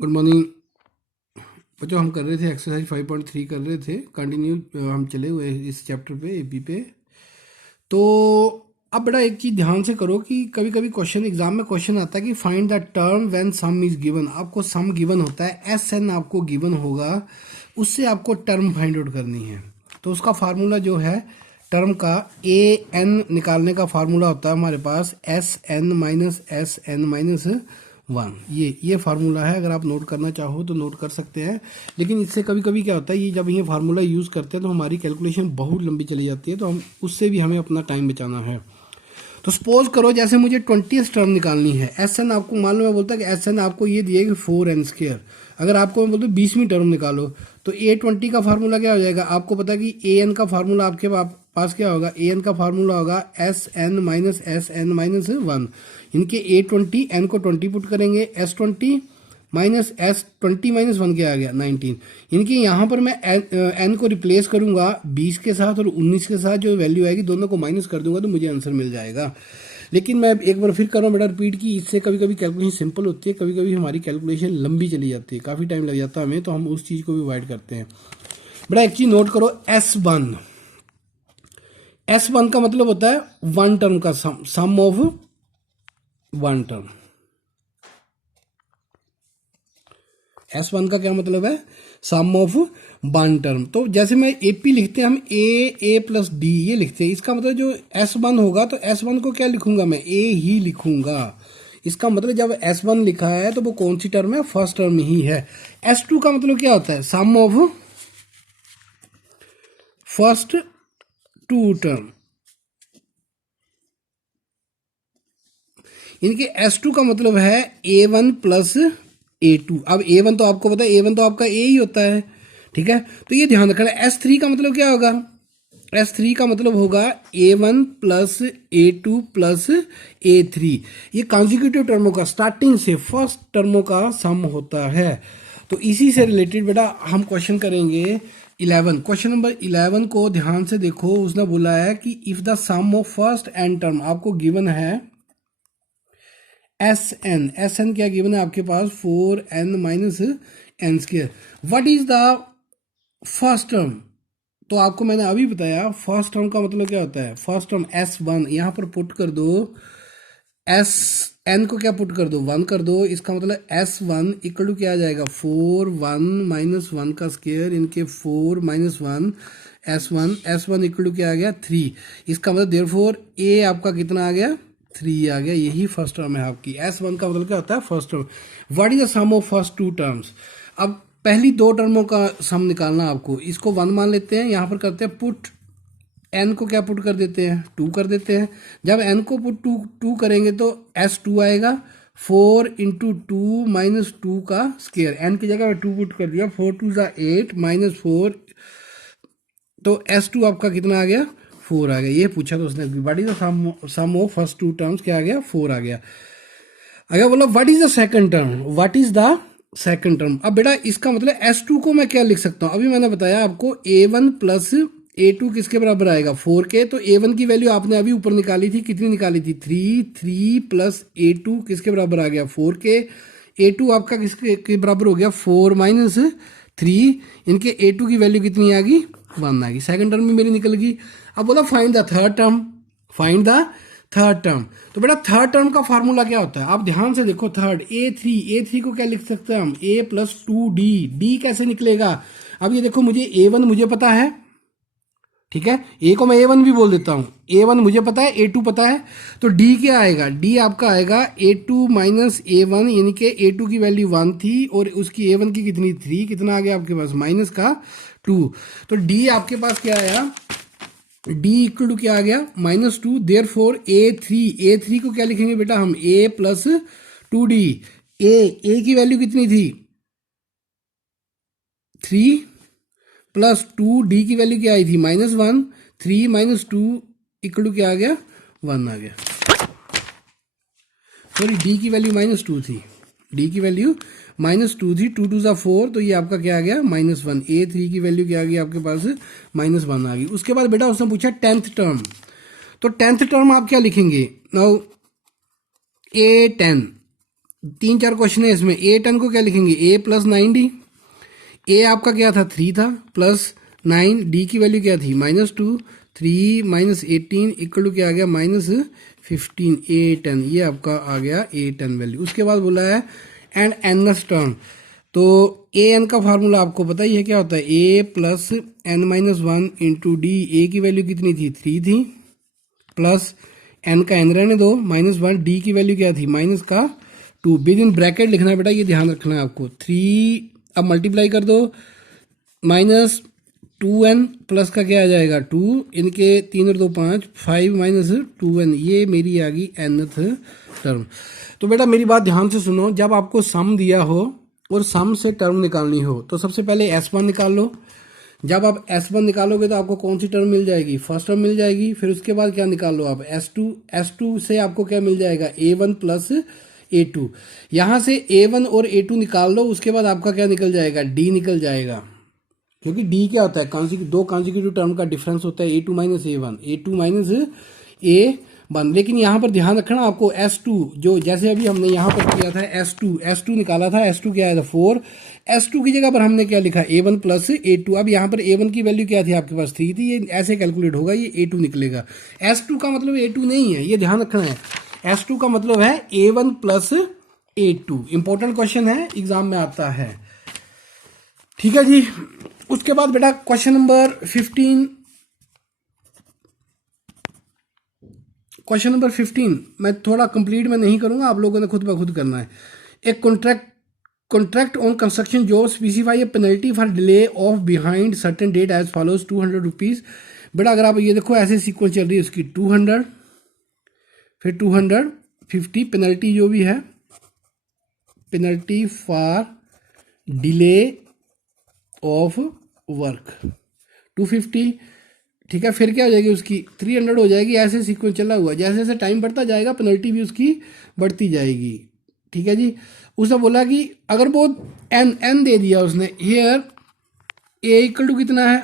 Good morning बच्चों। हम कर रहे थे एक्सरसाइज 5.3 कर रहे थे कंटिन्यू। हम चले हुए इस चैप्टर पे एपी पे। तो अब बड़ा एक चीज़ ध्यान से करो कि कभी कभी क्वेश्चन एग्जाम में क्वेश्चन आता है कि find the term when some is given. आपको सम गिवन होता है, एस एन आपको गिवन होगा, उससे आपको टर्म फाइंड आउट करनी है। तो उसका फार्मूला जो है टर्म का ए एन निकालने का फार्मूला होता है हमारे पास एस एन माइनस वन। ये फार्मूला है। अगर आप नोट करना चाहो तो नोट कर सकते हैं, लेकिन इससे कभी कभी क्या होता है, ये जब ये फार्मूला यूज़ करते हैं तो हमारी कैलकुलेशन बहुत लंबी चली जाती है, तो हम उससे भी हमें अपना टाइम बचाना है। तो सपोज करो जैसे मुझे 20th टर्म निकालनी है, एस एन आपको मालूम है, बोलता है कि एस एन आपको ये दिए कि 4n²। अगर आपको मैं बोलता हूँ 20वीं टर्म निकालो, तो A20 का फार्मूला क्या हो जाएगा? आपको पता है कि ए एन का फार्मूला आपके पास क्या होगा? ए एन का फार्मूला होगा एस एन माइनस वन। इनके A20 एन को 20 पुट करेंगे, S20 minus S20 minus one क्या आ गया? 19। इनकी यहाँ पर मैं एन को रिप्लेस करूंगा 20 के साथ और 19 के साथ, जो वैल्यू आएगी दोनों को माइनस कर दूंगा तो मुझे आंसर मिल जाएगा। लेकिन मैं एक बार फिर कर रहा हूँ बेटा रिपीट की, इससे कभी कभी कैलकुलेशन सिंपल होती है, कभी कभी हमारी कैलकुलेशन लंबी चली जाती है, काफ़ी टाइम लग जाता है हमें, तो हम उस चीज़ को भी अवॉइड करते हैं। बेटा एक चीज़ नोट करो, S1 का मतलब होता है वन टर्म का सम ऑफ वन टर्म। S1 का क्या मतलब है? सम ऑफ वन टर्म। तो जैसे मैं एपी लिखते हैं हम ए प्लस डी ये लिखते हैं, इसका मतलब जो S1 होगा तो S1 को क्या लिखूंगा मैं? ए ही लिखूंगा। इसका मतलब जब S1 लिखा है तो वो कौन सी टर्म है? फर्स्ट टर्म ही है। S2 का मतलब क्या होता है? सम ऑफ फर्स्ट टू टर्म। इनके S2 का मतलब है A1 प्लस A2। अब A1 तो आपको पता है, A1 तो आपका A ही होता है, ठीक है? तो ये ध्यान रखना। S3 का मतलब क्या होगा? S3 का मतलब होगा A1 plus A2 plus A3। ये कॉन्जिक्यूटिव टर्मों का, स्टार्टिंग से फर्स्ट टर्मों का सम होता है। तो इसी से रिलेटेड बेटा हम क्वेश्चन करेंगे 11। क्वेश्चन नंबर 11 को ध्यान से देखो। उसने बोला है कि if the sum of first n term, आपको गिवन है एस एन क्या गिवन है आपके पास? 4n minus n²। What is the first term? तो आपको मैंने अभी बताया फर्स्ट टर्म का मतलब क्या होता है। फर्स्ट टर्म S1 यहाँ पर पुट कर दो, एस एन को क्या पुट कर दो? 1 कर दो। इसका मतलब S1 इक्वल टू क्या आ जाएगा? 4 1 माइनस वन का स्क्वायर, इनके 4 minus one S1 equal to क्या आ गया? 3। इसका मतलब देयरफॉर ए आपका कितना आ गया? 3 आ गया। यही फर्स्ट टर्म है आपकी। S1 का मतलब क्या होता है? First term. What is the sum of first two terms? अब पहली दो टर्मों का सम निकालना आपको। इसको 1 मान लेते हैं, यहाँ पर करते हैं पुट, एन को क्या पुट कर देते हैं? 2 कर देते हैं। जब एन को पुट टू करेंगे तो S2 आएगा। 4 इंटू टू माइनस टू का स्केयर, एन की जगह 2 पुट कर दिया, 4 2 ज़ा 8 माइनस 4, तो S2 आपका कितना आ गया? 4 आ गया। ये पूछा तो उसने, what is the sum of first two terms, क्या आ गया? 4 आ गया। अगर बोला what is the second term, what is the second term? अब बेटा इसका मतलब S2 को मैं क्या लिख सकता हूँ? अभी मैंने बताया आपको A1 प्लस A2 किसके बराबर आएगा? 4 के। तो A1 की वैल्यू आपने अभी ऊपर निकाली थी, कितनी निकाली थी? 3 प्लस A2 किसके बराबर आ गया? 4 के। A2 आपका किसके के बराबर हो गया? 4 माइनस 3। इनके A2 की वैल्यू कितनी आ गई? 1 आ गई। सेकंड टर्म भी मेरी निकल गई। अब बोला find the third term, find the third term. तो बेटा थर्ड टर्म का फार्मूला क्या होता है? आप ध्यान से देखो, थर्ड A3 को क्या लिख सकते हैं हम? A plus 2D। डी कैसे निकलेगा? अब ये देखो, मुझे A1 मुझे पता है, ठीक है, ए को मैं A1 भी बोल देता हूँ, A1 मुझे पता है, A2 पता है, तो D क्या आएगा? D आपका आएगा A2 माइनस A1। यानी कि A2 की वैल्यू 1 थी और उसकी A1 की कितनी? 3। कितना आ गया आपके पास? माइनस का 2। तो D आपके पास क्या आया? डी इक्वल टू क्या आ गया? -2। देयर फोर ए थ्री को क्या लिखेंगे बेटा हम? A plus 2D। ए की वैल्यू कितनी थी? 3 प्लस 2D की वैल्यू क्या आई थी? -1। 3 माइनस 2 इक्वल टू क्या आ गया? 1 आ गया। सॉरी, D की वैल्यू -2 थी, D की वैल्यू -2 थी। 2 2 ज़ा 4, तो ये आपका क्या आ गया? -1। A3 की वैल्यू क्या आ गई आपके पास? -1 आ गई। उसके बाद बेटा उसने पूछा 10th टर्म, तो 10th टर्म आप क्या लिखेंगे? नाउ A10 तीन चार क्वेश्चन है इसमें। ए 10 को क्या लिखेंगे, ए प्लस 9d। ए आपका क्या था, 3 था, प्लस 9, डी की वैल्यू क्या थी, -2, 3 माइनस 18 इक्वल टू क्या आ गया, -15, ए 10, ये आपका आ गया ए 10 वैल्यू। उसके बाद बोला है एंड एनस टर्म, तो ए एन का फार्मूला आपको पता ही है क्या होता है, A plus N minus 1 into D. A की वैल्यू कितनी थी, 3 थी, प्लस एन का एन रहने दो, -1, डी की वैल्यू क्या थी, माइनस का 2, विद इन ब्रैकेट लिखना है बेटा, ये ध्यान रखना है आपको। 3 अब मल्टीप्लाई कर दो, -2n प्लस का क्या आ जाएगा 2, इनके 3 और 2 5, 5 माइनस 2n, ये मेरी आ गई nth टर्म। तो बेटा मेरी बात ध्यान से सुनो, जब आपको सम दिया हो और सम से टर्म निकालनी हो तो सबसे पहले S1 निकाल लो। जब आप S1 निकालोगे तो आपको कौन सी टर्म मिल जाएगी, फर्स्ट टर्म मिल जाएगी। फिर उसके बाद क्या निकाल लो आप, S2 से आपको क्या मिल जाएगा, A1 प्लस A2। यहाँ से A1 और A2 निकाल लो, उसके बाद आपका क्या निकल जाएगा, D निकल जाएगा। क्योंकि डी क्या होता है, दो कॉन्जिक्यूटिव टर्म का डिफरेंस होता है, A2 minus A1, A2 minus A1। लेकिन यहाँ पर ध्यान रखना आपको, S2 जो जैसे अभी हमने यहाँ पर किया था, S2 निकाला था, S2 क्या आया था 4, S2 की जगह पर हमने क्या लिखा, A1 प्लस A2। अब यहाँ पर A1 की वैल्यू क्या थी आपके पास, 3 थी, ये ऐसे कैलकुलेट होगा, ये A2 निकलेगा। S2 का मतलब A2 नहीं है, ये ध्यान रखना है। S2 का मतलब है A1 plus A2। Important question है, एग्जाम में आता है, ठीक है जी। उसके बाद बेटा क्वेश्चन नंबर 15, क्वेश्चन नंबर 15 मैं थोड़ा कंप्लीट में नहीं करूंगा, आप लोगों ने खुद ब खुद करना है। एक contract on construction job specify a penalty for delay of behind certain date as follows 200 rupees. बेटा अगर आप ये देखो ऐसे सीक्वेंस चल रही है उसकी, 200 फिर 250 पेनल्टी जो भी है, penalty for delay of work 250, ठीक है। फिर क्या हो जाएगी उसकी 300 हो जाएगी, ऐसे सीक्वेंस चला हुआ, जैसे जैसे टाइम बढ़ता जाएगा पेनल्टी भी उसकी बढ़ती जाएगी, ठीक है जी। उसने बोला कि अगर वो एन दे दिया उसने, हेयर ए इक्वल टू कितना है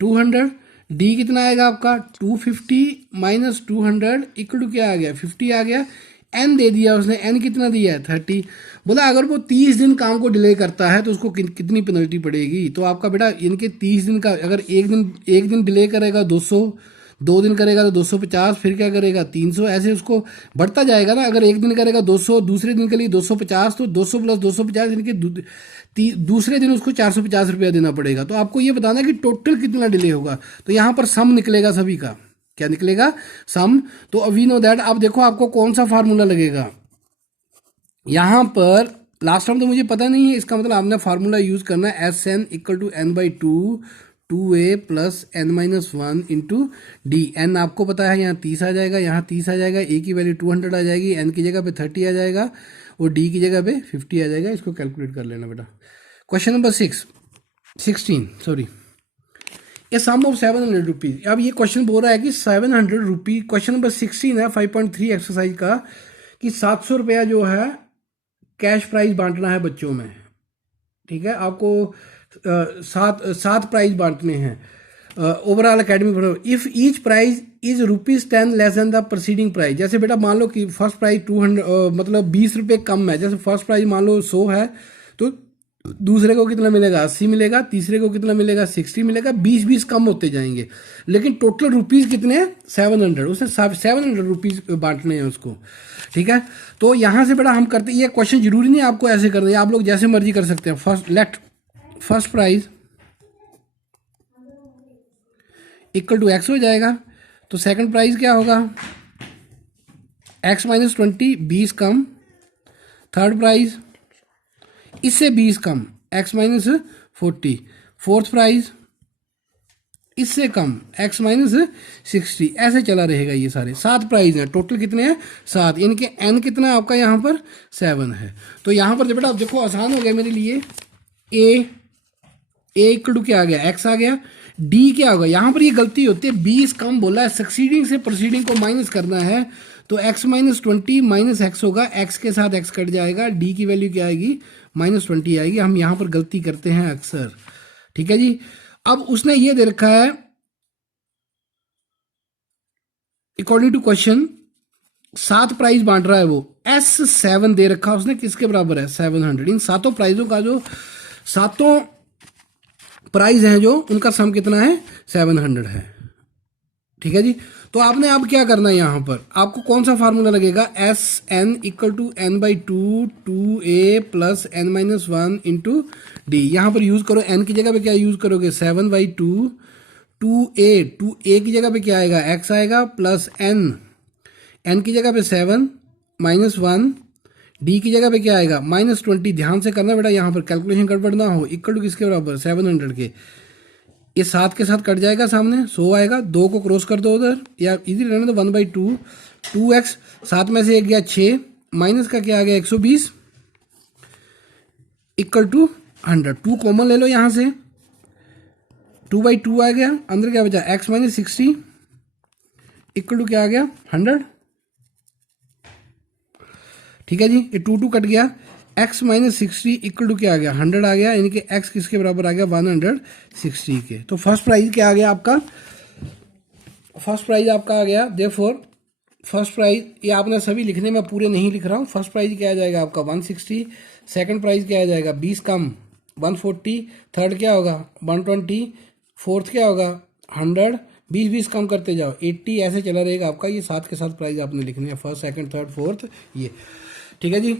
200, डी कितना आएगा आपका 250 माइनस 200 इक्वल टू क्या आ गया 50 आ गया। एन दे दिया उसने, एन कितना दिया है 30। बोला अगर वो 30 दिन काम को डिले करता है तो उसको कितनी पेनल्टी पड़ेगी। तो आपका बेटा इनके 30 दिन का, अगर एक दिन डिले करेगा 200, 2 दिन करेगा तो 250, फिर क्या करेगा 300, ऐसे उसको बढ़ता जाएगा ना। अगर एक दिन करेगा 200, दूसरे दिन के लिए 250, तो 200 प्लस 250 इनके दूसरे दिन उसको 450 रुपया देना पड़ेगा। तो आपको ये बताना कि टोटल कितना डिले होगा। तो यहाँ पर सम निकलेगा सभी का, क्या निकलेगा, सम। तो वी नो दैट। अब देखो आपको कौन सा फार्मूला लगेगा यहां पर, लास्ट टाइम तो मुझे पता नहीं है, इसका मतलब आपने फार्मूला यूज करना है, S n equal to n by 2a plus N minus 1 into D. N आपको पता है यहाँ 30 आ जाएगा, यहाँ 30 आ जाएगा, ए की वैल्यू 200 आ जाएगी, एन की जगह पे 30 आ जाएगा और डी की जगह पे 50 आ जाएगा। इसको कैलकुलेट कर लेना बेटा। Question number 16 sorry, a sum of 700 rupees. अब ये क्वेश्चन बोल रहा है कि 700 रुपीज, क्वेश्चन नंबर 16 है 5.3 एक्सरसाइज का, कि 700 रुपया जो है कैश प्राइज बांटना है बच्चों में, ठीक है। आपको सात प्राइज बांटने हैं overall academic. If each prize is ₹10 less than the preceding prize. जैसे बेटा मान लो कि फर्स्ट प्राइज 200 मतलब 20 रुपये कम है, जैसे फर्स्ट प्राइज मान लो 100 है, तो दूसरे को कितना मिलेगा 80 मिलेगा, तीसरे को कितना मिलेगा 60 मिलेगा, 20 कम होते जाएंगे। लेकिन टोटल रुपीज कितने हैं 700, उसने 700 रुपीज बांटने हैं उसको, ठीक है। तो यहां से बेटा हम करते, ये क्वेश्चन जरूरी नहीं आपको ऐसे करना है, आप लोग जैसे मर्जी कर सकते हैं। First prize equal to x हो जाएगा, तो सेकंड प्राइज क्या होगा x माइनस 20, 20 कम। थर्ड प्राइज इससे 20 कम, x माइनस 40। फोर्थ प्राइज इससे कम, x माइनस 60। ऐसे चला रहेगा, ये सारे 7 प्राइज हैं, टोटल कितने हैं 7। इनके n कितना है आपका यहाँ पर 7 है। तो यहाँ पर बेटा देखो आसान हो गया मेरे लिए, a इक्वल टू क्या आ गया x आ गया, d क्या होगा, यहाँ पर ये गलती होती है 20 कम बोला है, सक्सीडिंग से प्रोसीडिंग को माइनस करना है, तो x माइनस 20 माइनस एक्स होगा, x के साथ x कट जाएगा, d की वैल्यू क्या आएगी -20 आएगी। हम यहाँ पर गलती करते हैं अक्सर, ठीक है जी। अब उसने ये दे रखा है अकॉर्डिंग टू क्वेश्चन 7 प्राइज बांट रहा है वो, S7 दे रखा उसने, किसके बराबर है 700। इन सातों प्राइजों का जो सातों प्राइज हैं जो उनका सम कितना है 700 है। ठीक है जी। तो आपने अब क्या करना है, यहां पर आपको कौन सा फार्मूला लगेगा, S n equal to n by two a plus N minus one into D. यहां पर यूज करो, एन की जगह पे क्या यूज करोगे 7/2, टू ए की जगह पे क्या आएगा एक्स आएगा, प्लस एन की जगह पे 7 माइनस वन, डी की जगह पे क्या आएगा -20। ध्यान से करना बेटा, यहाँ पर कैलकुलेशन गड़बड़ ना हो। इक्वल टू किसके बराबर 700 के, ये 7 के साथ कट जाएगा, सामने 100 आएगा, 2 को क्रॉस कर दो उधर, या इजी रहने दो 1/2, 2x, 7 में से एक गया 6, माइनस का क्या आ गया 120 इक्वल टू 100। 2 कॉमन ले लो यहाँ से, 2/2 आ गया, अंदर क्या बचा x माइनस 60 इक्वल टू क्या आ गया 100। ठीक है जी, ये 2 कट गया, x माइनस 60 इक्वल टू क्या आ गया 100 आ गया, यानी कि x किसके बराबर आ गया 160 के। तो फर्स्ट प्राइज क्या आ गया आपका, फर्स्ट प्राइज आपका आ गया, देयरफॉर फर्स्ट प्राइज, ये आपने सभी लिखने में पूरे नहीं लिख रहा हूँ। फर्स्ट प्राइज क्या आ जाएगा आपका 160, सेकंड प्राइज क्या आ जाएगा 20 कम 140, थर्ड क्या होगा 120, फोर्थ क्या होगा 100, 20 कम करते जाओ 80, ऐसे चला रहेगा आपका। ये साथ के साथ प्राइज आपने लिखने हैं, फर्स्ट सेकंड थर्ड फोर्थ, ये ठीक है जी।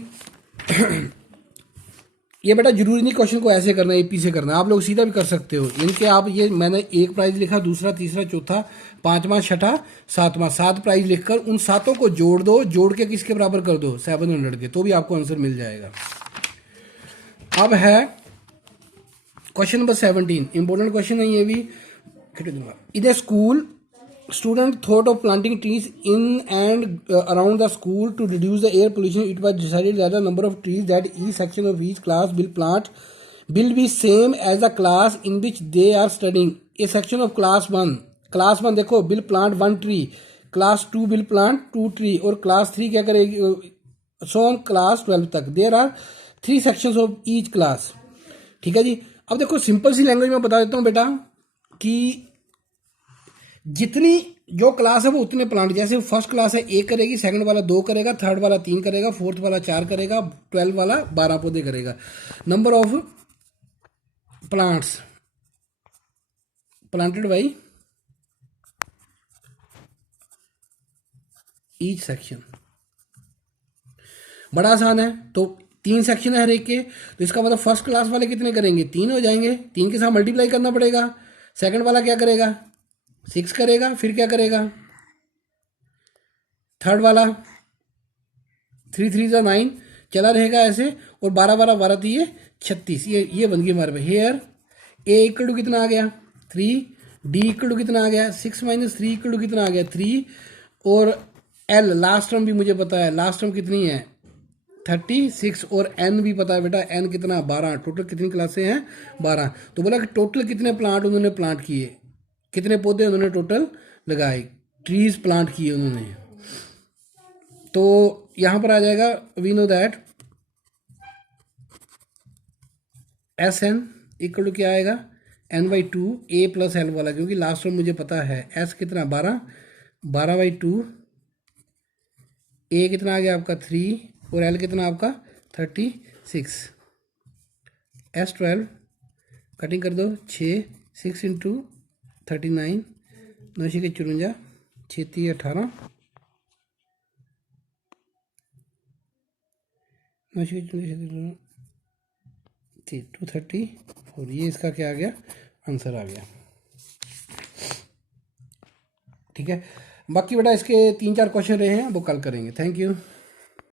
ये बेटा जरूरी नहीं क्वेश्चन को ऐसे करना है, एपी से करना है, आप लोग सीधा भी कर सकते हो। इनके आप ये मैंने एक प्राइज लिखा, दूसरा तीसरा चौथा पांचवा छठा सातवां, 7 प्राइज लिखकर उन सातों को जोड़ दो, जोड़ के किसके बराबर कर दो 700 के, तो भी आपको आंसर मिल जाएगा। अब है क्वेश्चन नंबर 17, इंपॉर्टेंट क्वेश्चन है ये भी। इन ए school student thought of planting trees in and around the school to reduce the air pollution. It was decided that the number of trees that each section of each class will plant will be same as the class in which they are studying. A section of class 1 देखो will plant 1 tree, class 2 will plant 2 tree, और class 3 क्या करेगी, so on class 12 तक। There are 3 sections of each class। ठीक है जी। अब देखो simple सी language में बता देता हूँ बेटा कि जितनी जो क्लास है वो उतने प्लांट, जैसे फर्स्ट क्लास है 1 करेगी, सेकंड वाला 2 करेगा, थर्ड वाला 3 करेगा, फोर्थ वाला 4 करेगा, 12 वाला 12 पौधे करेगा। Number of plants planted by each section, बड़ा आसान है। तो 3 सेक्शन है हर एक के, तो इसका मतलब फर्स्ट क्लास वाले कितने करेंगे 3 हो जाएंगे, 3 के साथ मल्टीप्लाई करना पड़ेगा। सेकंड वाला क्या करेगा 6 करेगा, फिर क्या करेगा थर्ड वाला 3 3 9 चला रहेगा ऐसे, और 12 12 12 थी ये 36, ये बन गई हमारे पे। हेयर ए इक्वल टू कितना आ गया 3, डी इक्वल टू कितना आ गया 6 माइनस 3 इक्वल टू कितना आ गया 3, और एल लास्ट टर्म भी मुझे पता है, लास्ट टर्म कितनी है 36, और एन भी पता है बेटा, एन कितना 12। टोटल कितनी क्लासें हैं 12। तो बोला कि टोटल कितने प्लांट उन्होंने प्लांट किए, कितने पौधे उन्होंने टोटल लगाए, ट्रीज प्लांट किए उन्होंने। तो यहां पर आ जाएगा we know that S n equal to क्या आएगा n/2 a प्लस एल वाला, क्योंकि लास्ट में मुझे पता है एस कितना 12/2, a कितना आ गया आपका 3, और एल कितना आपका 36, S12 कटिंग कर दो 6, 6 इंटू 39, 9 के 54, 36 18, 9 के 234, ये इसका क्या आ गया आंसर आ गया। ठीक है, बाकी बेटा इसके 3 4 क्वेश्चन रहे हैं वो कल करेंगे। Thank you.